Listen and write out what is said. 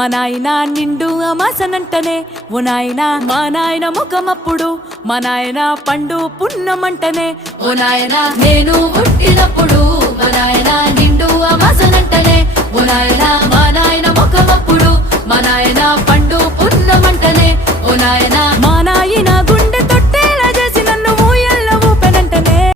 మా నాయన నిండు అమాసనంటనే ఓ నాయన మా నాయన ముఖమప్పుడు మా నాయన పండు పున్నమంటనే ఓ నాయన నేను పుట్టినప్పుడు మా నాయన నిండు అమాసనంటనే ఓ నాయన మా నాయన ముఖమప్పుడు మా నాయన పండు పున్నమంటనే ఓ నాయన మా